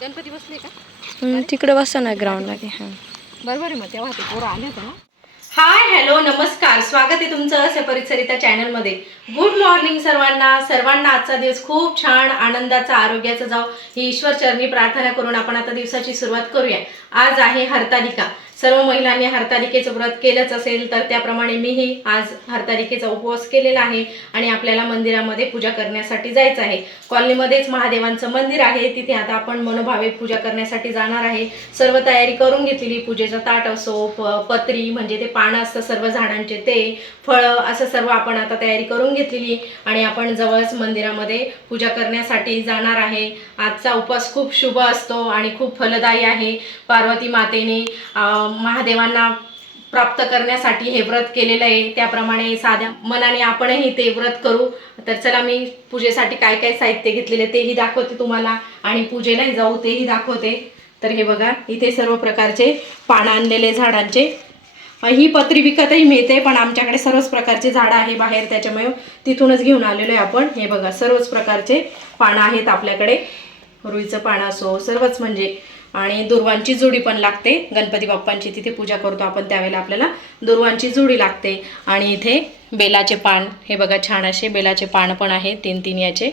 गणपती बसले का? तिकडे बसा ना ग्राउंडला ते हां. बरोबर आहे मग तेव्हा ते पोरं आले होते ना. हाय हॅलो नमस्कार. स्वागत आहे तुमचं असे परिसरिता चॅनलमध्ये. गुड मॉर्निंग सर्वांना. सर्वांना आजचा दिवस खूप छान आनंदाचा आरोग्याचा जाऊ ही ईश्वर चरणी प्रार्थना करून आपण आता दिवसाची सुरुवात करूया. आज आहे हरतालिका. सर्व महिलांनी हरतालिकेचं व्रत केलंच असेल तर त्याप्रमाणे मीही आज हरतालिकेचा उपवास केलेला आहे आणि आपल्याला मंदिरामध्ये पूजा करण्यासाठी जायचं आहे. कॉलनीमध्येच महादेवांचं मंदिर आहे तिथे आता आपण मनोभावे पूजा करण्यासाठी जाणार आहे. सर्व तयारी करून घेतलेली पूजेचा ताट असो प- पत्री म्हणजे ते पानं असतं सर्व झाडांचे ते फळं असं सर्व आपण आता तयारी करून घेतलेली आणि आपण जवळच मंदिरामध्ये पूजा करण्यासाठी जाणार आहे. आजचा उपवास खूप शुभ असतो आणि खूप फलदायी आहे. पार्वती मातेने महादेवांना प्राप्त करण्यासाठी हे व्रत केलेलं आहे. त्याप्रमाणे साध्या मनाने आपणही ते व्रत करू. तर चला मी पूजेसाठी काय काय साहित्य घेतलेले तेही दाखवते तुम्हाला. आणि पूजेलाही जाऊ तेही दाखवते. तर हे बघा इथे सर्व प्रकारचे पानं आणलेले झाडांचे. ही पत्री विकतही मिळते पण आमच्याकडे सर्वच प्रकारचे झाडं आहे बाहेर. त्याच्यामुळे तिथूनच घेऊन आलेलो आहे आपण. हे बघा सर्वच प्रकारचे पानं आहेत आपल्याकडे. रुईचं पानं असो सर्वच म्हणजे आणि दुर्वांची जुडी पण लागते. गणपती बाप्पांची तिथे पूजा करतो आपण त्यावेळेला आपल्याला. दुर्वांची जुडी लागते. आणि इथे बेलाचे पान हे बघा छान असे बेलाचे पान पण आहे तीन तीन याचे.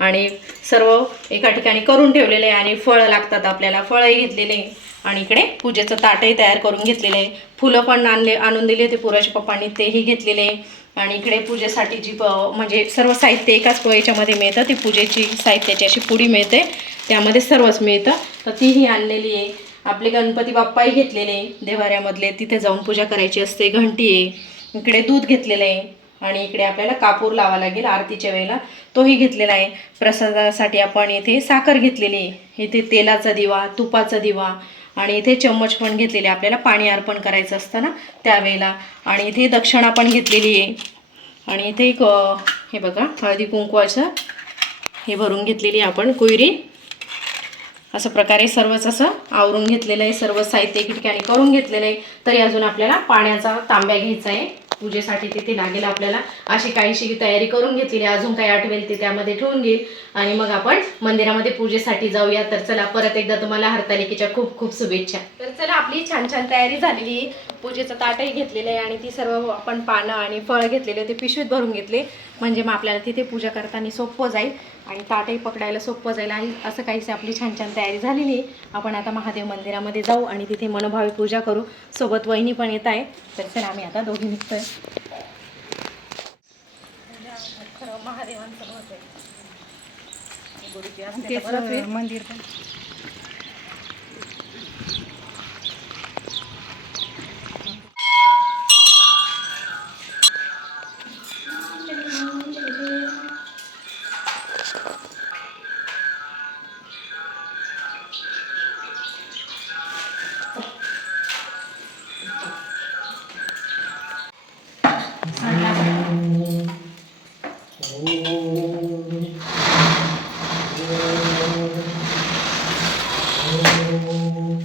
आणि सर्व एका ठिकाणी करून ठेवलेले आहे आणि फळं लागतात आपल्याला. फळंही घेतलेले आणि इकडे पूजेचं ताटही तयार करून घेतलेलं आहे. फुलं पण आणले आणून दिले होते पुराच्या पप्पांनी तेही घेतलेले आहे. आणि इकडे पूजेसाठी जी प म्हणजे सर्व साहित्य एकाच प- याच्यामध्ये मिळतं ती पूजेची साहित्याची अशी पुडी मिळते त्यामध्ये सर्वच मिळतं. तर तीही आणलेली आहे. आपले गणपती बाप्पाही घेतलेले आहे देवाऱ्यामधले तिथे जाऊन पूजा करायची असते घंटी आहे. इकडे दूध घेतलेलं आहे. आणि इकडे आपल्याला कापूर लावा लागेल आरतीच्या वेळेला तोही घेतलेला आहे. प्रसादासाठी आपण इथे साखर घेतलेली आहे. इथे तेलाचा दिवा तुपाचा दिवा आणि इथे चम्मच पण घेतलेले आहे. आपल्याला पाणी अर्पण करायचं असतं ना त्यावेळेला. आणि इथे दक्षिणा पण घेतलेली आहे. आणि इथे एक हे बघा हळदी कुंकवाचं हे भरून घेतलेली आहे आपण कुयरी असं प्रकारे सर्वच असं आवरून घेतलेलं आहे. सर्व साहित्य ठिकाणी करून घेतलेलं आहे. तरी अजून आपल्याला पाण्याचा तांब्या घ्यायचा आहे. पूजेसाठी तिथे लागेल आपल्याला. अशी काहीशी तयारी करून घेतलेली अजून काही आठवेल ते त्यामध्ये ठेवून घेईल आणि मग आपण मंदिरामध्ये पूजेसाठी जाऊया. तर चला परत एकदा तुम्हाला हरतालिकेच्या खूप खूप शुभेच्छा. तर चला आपली छान छान तयारी झालेली पूजेचं ताटही घेतलेलं आहे आणि ती सर्व आपण पानं आणि फळं घेतलेले ते पिशवीत भरून घेतले. म्हणजे मग आपल्याला तिथे पूजा करताना सोपं जाईल आणि ताटही पकडायला सोपं जाईल आणि असं काहीच आपली छान छान तयारी झालेली आहे. आपण आता महादेव मंदिरामध्ये जाऊ आणि तिथे मनोभावे पूजा करू. सोबत वहिनी पण येत आहे. तर चला आम्ही आता दोघी निघतोय. महादेवांचं. मंदिर पण. Oh.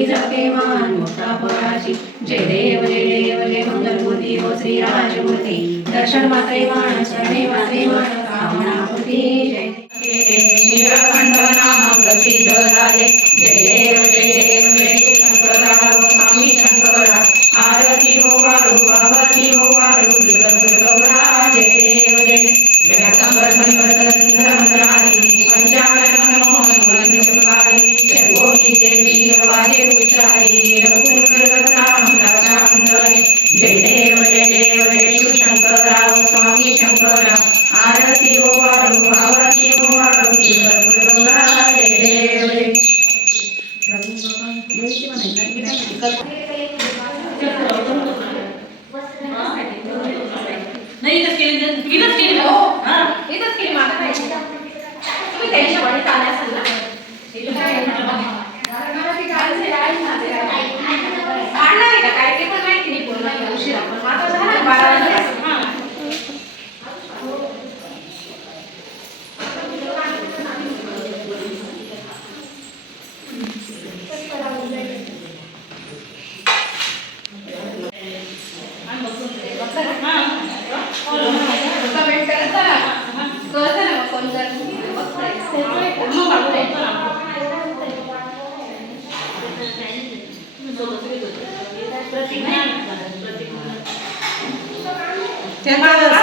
कंठी जाके मान मोठा पराची जय देव जय देव जय मंगलमूर्ती हो श्रीराजमूर्ती. दर्शन मात्रे मान शरणे मात्रे मान कामनापूर्ती जय. नीलकंठ नाम प्रसिद्ध झाले. त्यांना सरिता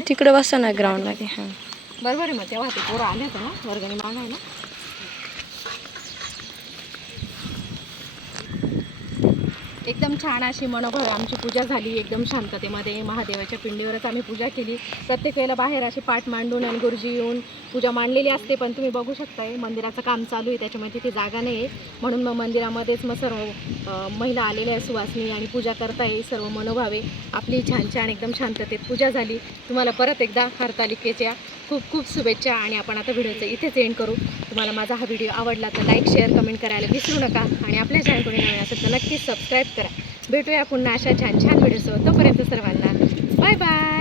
तिकडे बसा ना ग्राउंडला की हां. बरोबर आहे मग तेव्हा ते पोरं आले होते ना वर्गणी मागायला एकदम छान अशी मनोभर आमची पूजा झाली एकदम शांततेमध्ये महादेवाच्या पिंडीवरच आम्ही पूजा केली. प्रत्येक वेळेला बाहेर अशी पाठ मांडून आणि गुरुजी येऊन पूजा मांडलेली असते पण तुम्ही बघू शकताय मंदिराचं काम चालू आहे त्याच्यामुळे तिथे जागा नाही आहे म्हणून मग मंदिरामध्येच मग सर्व महिला आलेल्या सुवासनी आणि पूजा करताय सर्व मनोभावे. आपली छान छान एकदम शांततेत पूजा झाली. तुम्हाला परत एकदा हरतालिकेच्या खूप खूप शुभेच्छा आणि आपण आता व्हिडिओचं इथेच एंड करू. तुम्हाला माझा हा व्हिडिओ आवडला तर लाईक शेअर कमेंट करायला विसरू नका आणि आपल्या चॅनलकडे नवीन असेल तर नक्कीच सबस्क्राईब करा. भेटूया पुन्हा अशा छान छान व्हिडिओसोबत. तोपर्यंत सर्वांना बाय बाय